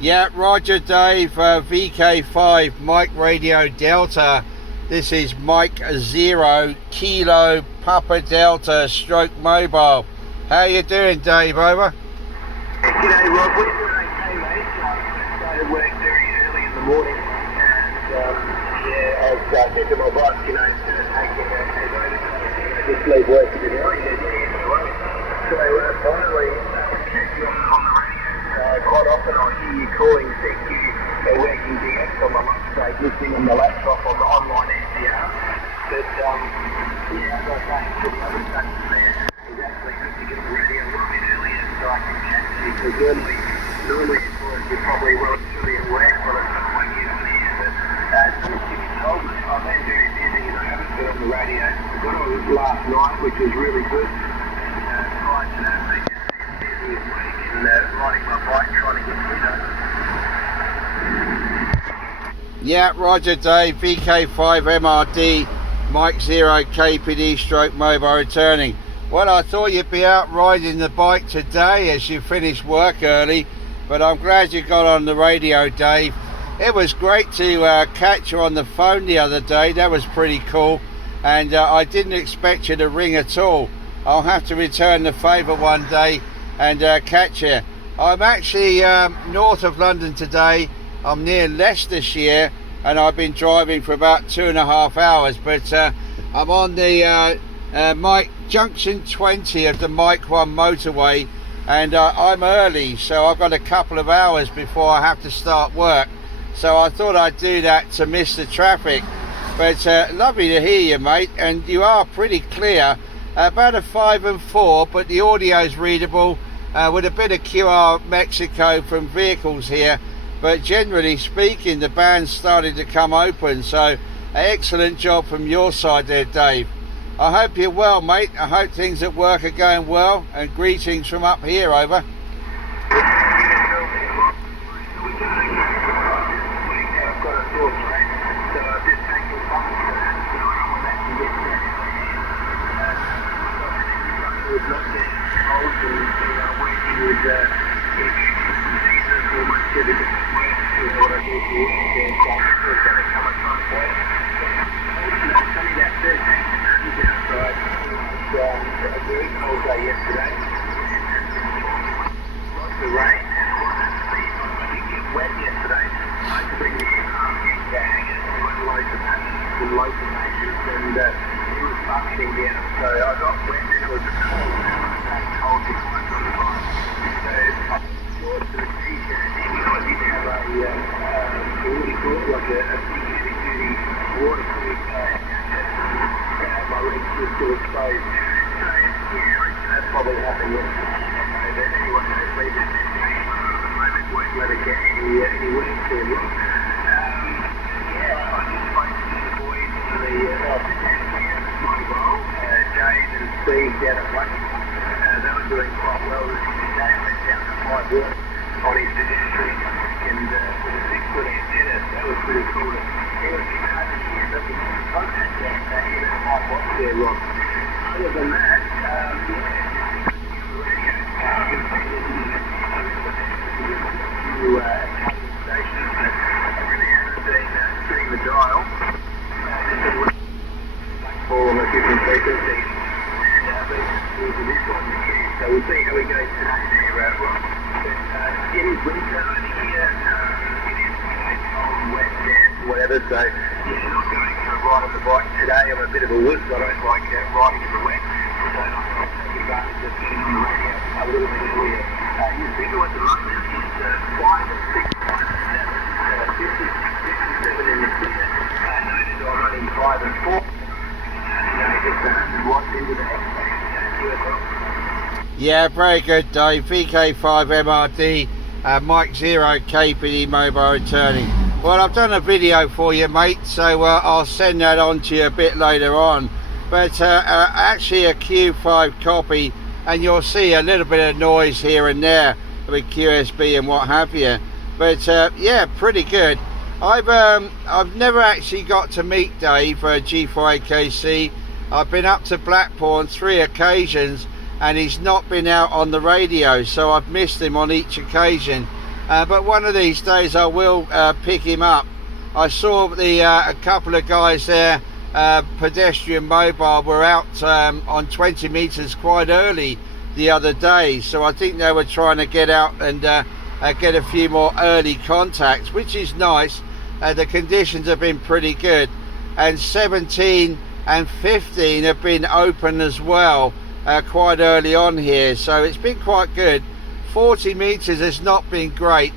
Yeah, Roger Dave, VK5 Mike Radio Delta. This is Mike 0 Kilo Papa Delta stroke mobile. How you doing, Dave? Over. G'day, Rob. We're doing okay, mate. Started work very early in the morning, and I said to my boss, instead of taking a just leave work a bit early. So finally, catch you on the radio. Quite often I hear you calling CQ working DX on my lunch break, listening on the laptop on the online NCR. But as I say to the other stations there, it's actually good to get the radio a little bit earlier so I can catch you, because normally of course you're probably well and truly at work by the time I get on here. But since you told me, I've been very busy and I haven't been on the radio. I got on last night, which was really good. Prior to that, I've been busy at work and riding my bike trying to get fitter. Yeah, Roger Dave, VK5MRD, Mike 0KPD stroke mobile returning. Well, I thought you'd be out riding the bike today as you finished work early, but I'm glad you got on the radio, Dave. It was great to catch you on the phone the other day. That was pretty cool, and I didn't expect you to ring at all. I'll have to return the favour one day and catch you. I'm actually north of London today. I'm near Leicester, and I've been driving for about 2.5 hours, but I'm on the Mike Junction 20 of the Mike 1 motorway, and I'm early, so I've got a couple of hours before I have to start work, so I thought I'd do that to miss the traffic. But lovely to hear you, mate, and you are pretty clear. About a 5 and 4, but the audio's readable with a bit of QR Mexico from vehicles here. But generally speaking, the band's started to come open, so excellent job from your side there, Dave. I hope you're well, mate. I hope things at work are going well, and greetings from up here, over. Very cold day yesterday. Lots of rain. I didn't get wet yesterday. I had to bring the hangers and loads of patience, and it was bucketing down. So I got wet and it was cold. Cold to climb on the bike. So I shorts and a t-shirt, even though I didn't have a what do you call it, like a big heavy duty waterproof jacket. My legs were still exposed. That probably happened yesterday. But anyway, leave it at the moment, won't let it get any worse too long. I just spoke to the boys in the mobile, Dave and Steve down at Blackpool. They were doing quite well. Dave went down to 5 work on his pedestrian and with a 6-foot antenna. That was pretty cool. It was hard to hear that we contact that in a high box there, Rob. Other than that, stations, but I really haven't been spinning the dial. On a different frequency, and this one here. So we'll see how we go today there, Rob. But it is winter over here. It is cold, wet, damp, whatever. So not going to ride on the bike today. I'm a bit of a wuss. I don't like riding in the wet. So I'll take advantage of getting on the radio a little bit earlier. Your signal at the moment is 5 and 6, 5 and 7, 57 in the clear. Noted I'm running 5 and 4. Just 100 watts into the Yeah, very good, Dave. VK5MRD, Mike 0KPD mobile returning. Well, I've done a video for you, mate, so I'll send that on to you a bit later on. But actually a Q5 copy, and you'll see a little bit of noise here and there with QSB and what have you. But yeah, pretty good. I've never actually got to meet Dave G4AKC. I've been up to Blackpool on 3 occasions, and he's not been out on the radio, so I've missed him on each occasion. but one of these days I will pick him up. I saw a couple of guys there, pedestrian mobile, were out on 20 meters quite early the other day, so I think they were trying to get out and get a few more early contacts, which is nice. The conditions have been pretty good, and 17 and 15 have been open as well quite early on here, so it's been quite good. 40 meters has not been great,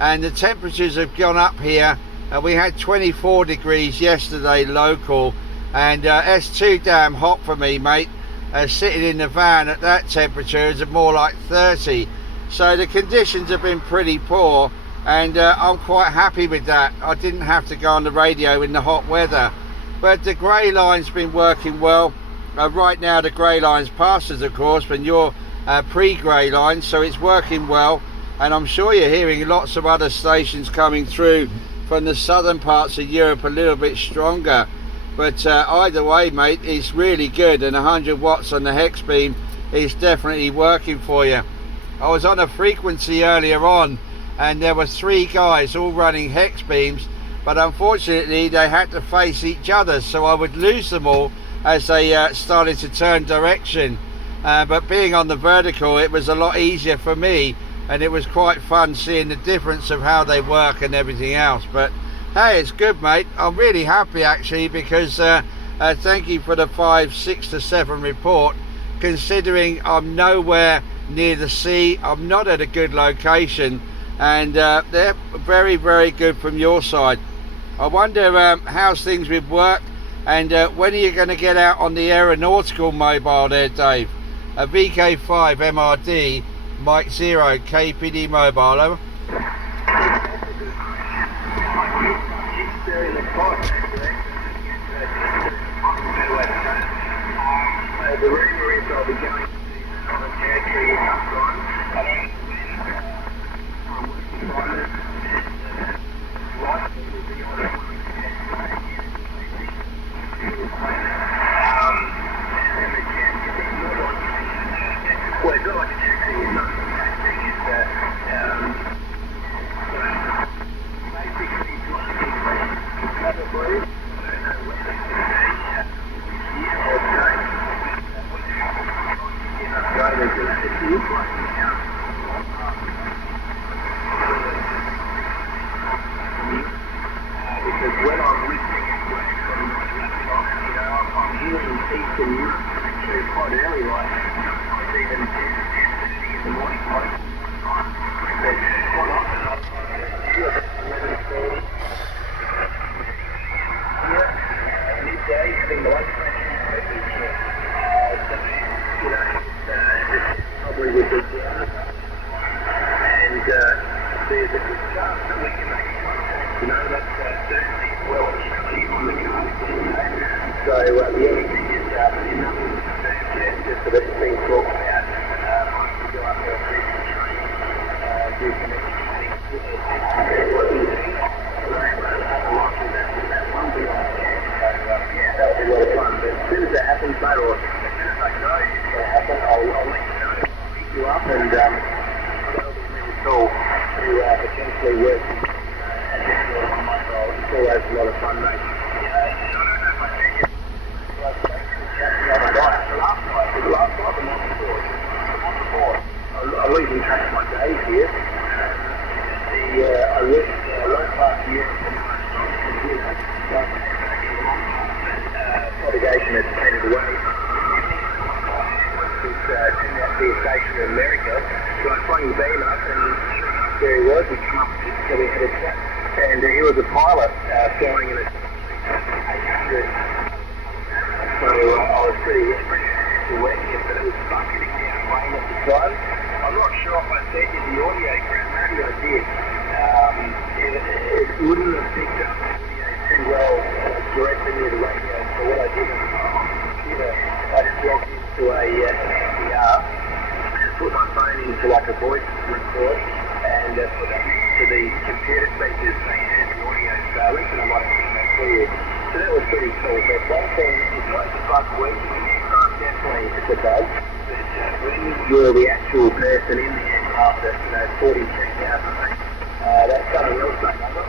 and the temperatures have gone up here. We had 24 degrees yesterday local, and that's too damn hot for me, mate. Sitting in the van at that temperature is more like 30, so the conditions have been pretty poor, and I'm quite happy with that. I didn't have to go on the radio in the hot weather, but the grey line's been working well. Right now the grey line's past us, of course, when you're pre-grey line, so it's working well, and I'm sure you're hearing lots of other stations coming through from the southern parts of Europe a little bit stronger, but either way, mate, it's really good, and 100 watts on the hex beam is definitely working for you. I was on a frequency earlier on, and there were 3 guys all running hex beams, but unfortunately they had to face each other, so I would lose them all as they started to turn direction. But being on the vertical, it was a lot easier for me, and it was quite fun seeing the difference of how they work and everything else. But hey, it's good, mate. I'm really happy actually, because thank you for the 5, 6 to 7 report, considering I'm nowhere near the sea, I'm not at a good location, and they're very, very good from your side. I wonder how's things with work, and when are you going to get out on the aeronautical mobile there, Dave? A VK5MRD, M0KPD mobile, over. The rumour is I'll be going on a territory in Afghan. I don't well, it's not like a taxi, it's not thing, it's basically it's like probably, I don't know when it's going to be, year or so. Because when I'm listening at work on my laptop, you know, I'm hearing Eastern Europe actually quite early, like it's even 10:30 in the morning, like but quite often I'll 11:30. Midday, having the lunch break, so you know, probably would be down, and there's a good chance that we can make contact, you know, that's certainly well and truly on the cards, you know. So yeah, everything is enough just so that it's being talked about. I can go up there and do some training, do some educating, what we do, that one bit on there, so yeah, that'll be a lot of fun, but as soon as that happens, mate, or as soon as I know it's going to happen, I'll let you know, I'll pick you up, and that'll be really cool to potentially work at this sort of mobile. It's always a lot of fun, mate. Yeah, I don't know if I said you, the other night, last night, the night before, I'm losing track of my days here. I went past Europe and propagation has faded away. Turned out to be a station in America, so I flung the beam up, and sure enough, there he was. We come up with it, so we had a chat, and he was a pilot flying in a 800. So I was pretty happy to work here, but it was bucketing down rain at the time. I'm not sure if I said you the audio, Grant, maybe I did. It wouldn't have picked up the audio too well directly near the radio, so what I did was I just logged into a NPR, put my phone into like a voice record, and put that next to the computer speakers so you heard the audio silence, and I might have seen that clear. So that was pretty cool. But one thing is like the bug working in the aircraft, definitely it's a bug. But when you're the actual person in the aircraft at 43,000 feet, anything else, mate, over?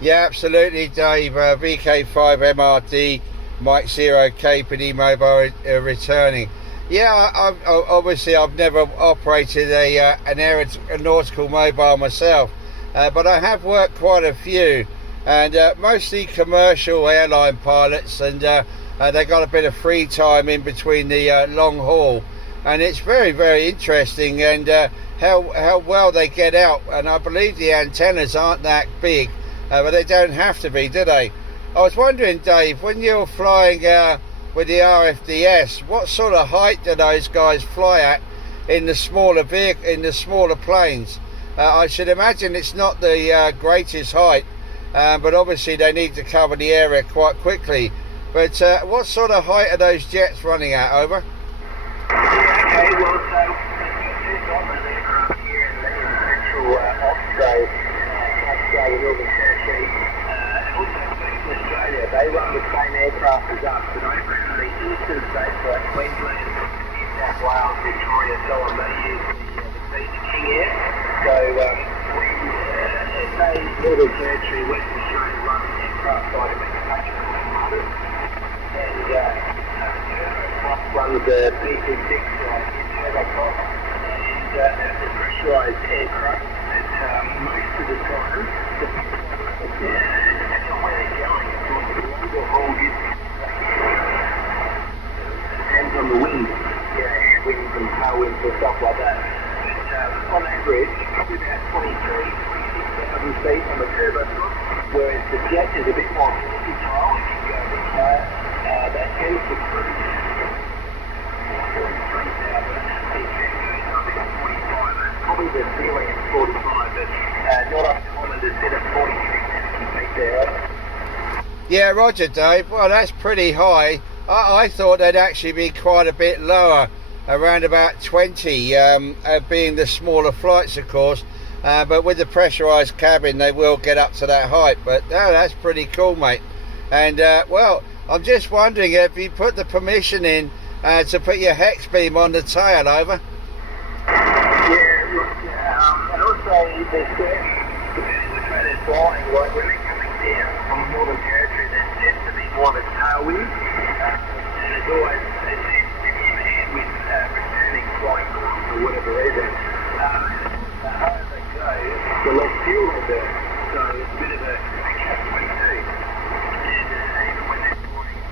Yeah, absolutely, Dave. VK5MRD, M0KPD mobile returning. Yeah, obviously I've never operated an aeronautical mobile myself, but I have worked quite a few, and mostly commercial airline pilots, and they got a bit of free time in between the long haul, and it's very, very interesting, and how well they get out. And I believe the antennas aren't that big, but they don't have to be, do they? I was wondering, Dave, when you're flying with the RFDS, what sort of height do those guys fly at in the smaller planes? I should imagine it's not the greatest height, but obviously they need to cover the area quite quickly. But what sort of height are those jets running at, over? Okay, well, so there's not an aircraft here in central Australia, Northern Territory, and also in Australia. They run the same aircraft as us, but over in the eastern states like Queensland, New South Wales, Victoria, so on, they use the King Air. So say Northern Territory, West Australia run the aircraft by the manufacturer motors, and runs the PC6 turboprop, and that's a pressurised aircraft that most of the time, depending on where they're going, it's like a longer haul distance. Depends on the wind, winds and tailwinds and stuff like that. But on average, probably about 26,000 feet on the turboprop, whereas the jet is a bit more versatile. If you go a bit higher, that tends to cruise 43,000. Probably the ceiling is 45, but not uncommon to set at 43,000 feet there. Yeah, roger, Dave. Well, that's pretty high. I thought they'd actually be quite a bit lower, around about 20, being the smaller flights, of course. But with the pressurised cabin, they will get up to that height. But no, that's pretty cool, mate. And well, I'm just wondering if you put the permission in to put your hex beam on the tail, over. And also there's certain, depending which way they're flying, like when they're coming down from the Northern Territory, there tends to be more of a tailwind, and there's always a headwind returning flying north for whatever reason. The harder they go, the less fuel they burn, so it's a bit of a catch-22. And even when they're flying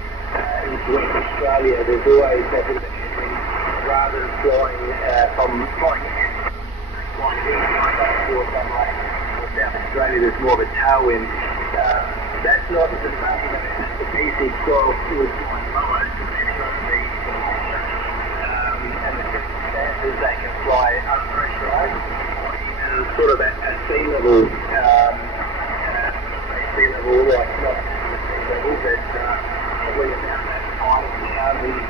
into West Australia, there's always a bit of a headwind rather than flying from flying or South Australia, there's more of a tailwind. That's not to say that the PC-12 is flying lower, depending on the and the circumstances. They can fly unpressurised, or even sort of at sea level, like not at sea level, but probably about that 5,000 to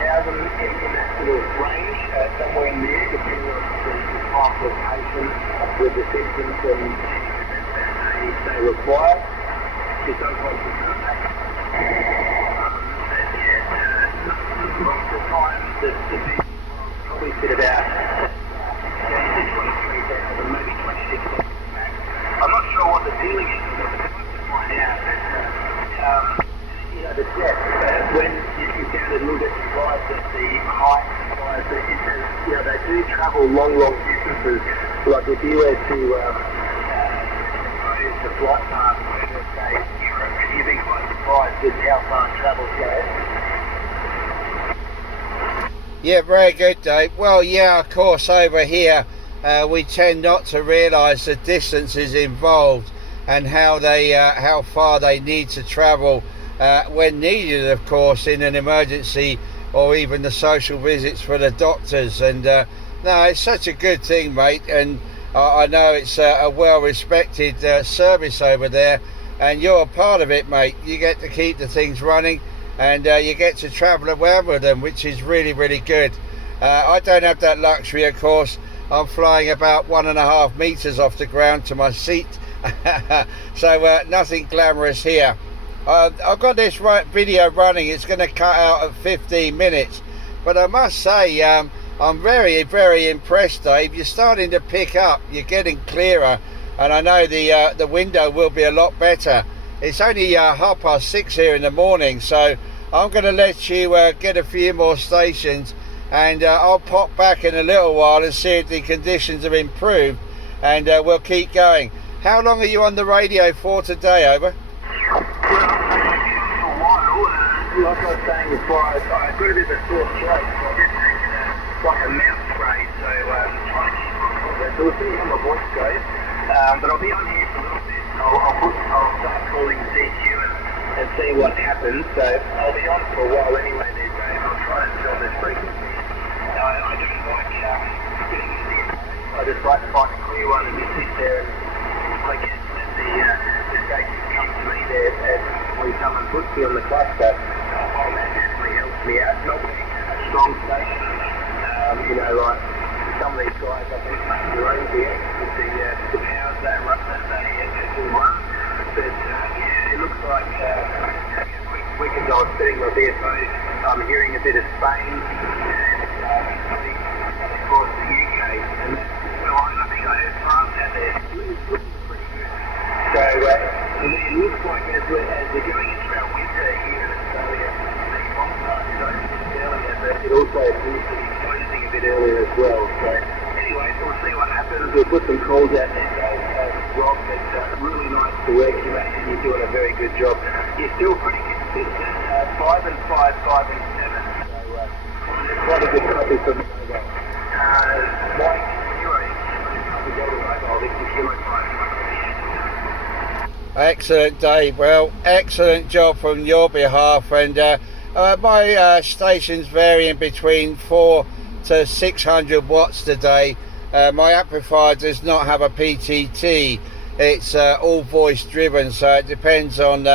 10,000 in that sort of range, somewhere in there, depending on the type of patient with the symptoms and that they require. Just sometimes it's not that. Most of the time, the people probably fit about 23,000, maybe 26,000 max. I'm not sure what the dealing is, but it's hard to find out. But, the jet, when you sounded a little bit surprised at the height, they do travel long distances. Like if you were to propose the flight path over, say, Europe, you'd be quite surprised at how far travel goes. Yeah, very good, Dave. Well, yeah, of course, over here we tend not to realise the distances involved and how far they need to travel when needed, of course, in an emergency, or even the social visits for the doctors. And no, it's such a good thing, mate, and I know it's a well-respected service over there, and you're a part of it, mate. You get to keep the things running, and you get to travel around with them, which is really, really good. I don't have that luxury, of course. I'm flying about 1.5 meters off the ground to my seat, so nothing glamorous here. I've got this video running. It's going to cut out at 15 minutes, but I must say I'm very, very impressed, Dave. You're starting to pick up. You're getting clearer, and I know the window will be a lot better. It's only 6:30 here in the morning, so I'm going to let you get a few more stations, and I'll pop back in a little while and see if the conditions have improved, and we'll keep going. How long are you on the radio for today, over? Like I was saying before, I got a bit of a sore throat, so I just taken like a mouth spray, so trying to keep on. So we'll see how my voice goes. But I'll be on here for a little bit. I'll start calling CQ and see what happens. So I'll be on for a while anyway there, Dave. I'll try and fill this frequency. I don't like getting in the I just like to find a clear one and just sit there and I guess the station comes to me there and when someone puts me on the cluster, that definitely helps me out. Not being a strong station, you know, like some of these guys, I think, make their own gear with the powers they run. But yeah, it looks like a week ago I was setting my VFO, I'm hearing a bit of Spain and something across the UK, and I think I heard France out there. It's looking pretty good. So it looks like as we're going into our winter here in Australia, the bonfire is opening earlier, but it also appears to be closing a bit earlier as well. So anyway, we'll see what happens. We'll put some calls out there, Rob. It's really nice to work you, mate, and you're doing a very good job. You're still pretty consistent, 5 and 5, 5 and 7. So quite a good copy from the mobile. Mike 0, copy go to mobile, this is 05. Excellent, Dave. Well, excellent job from your behalf, and my stations varying between 4 to 600 watts today. My amplifier does not have a PTT. It's all voice driven, so it depends on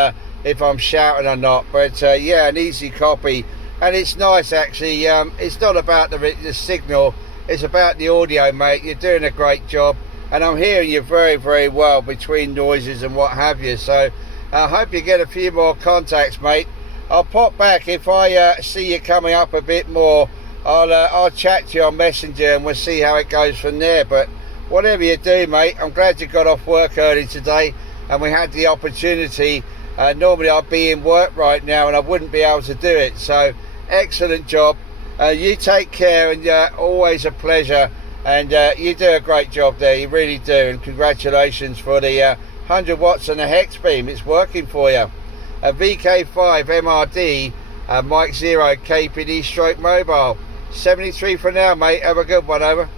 if I'm shouting or not. But yeah, an easy copy, and it's nice actually. It's not about the signal, it's about the audio, mate. You're doing a great job, and I'm hearing you very, very well between noises and what have you. So I hope you get a few more contacts, mate. I'll pop back if I see you coming up a bit more. I'll chat to you on Messenger and we'll see how it goes from there. But whatever you do, mate, I'm glad you got off work early today and we had the opportunity. Normally I'd be in work right now and I wouldn't be able to do it. So excellent job. You take care, and always a pleasure. And you do a great job there, you really do. And congratulations for the 100 watts and the hex beam. It's working for you. A VK5MRD, Mike 0 KPD stroke mobile. 73 for now, mate. Have a good one, over.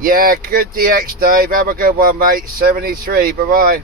Yeah, good DX, Dave. Have a good one, mate. 73. Bye-bye.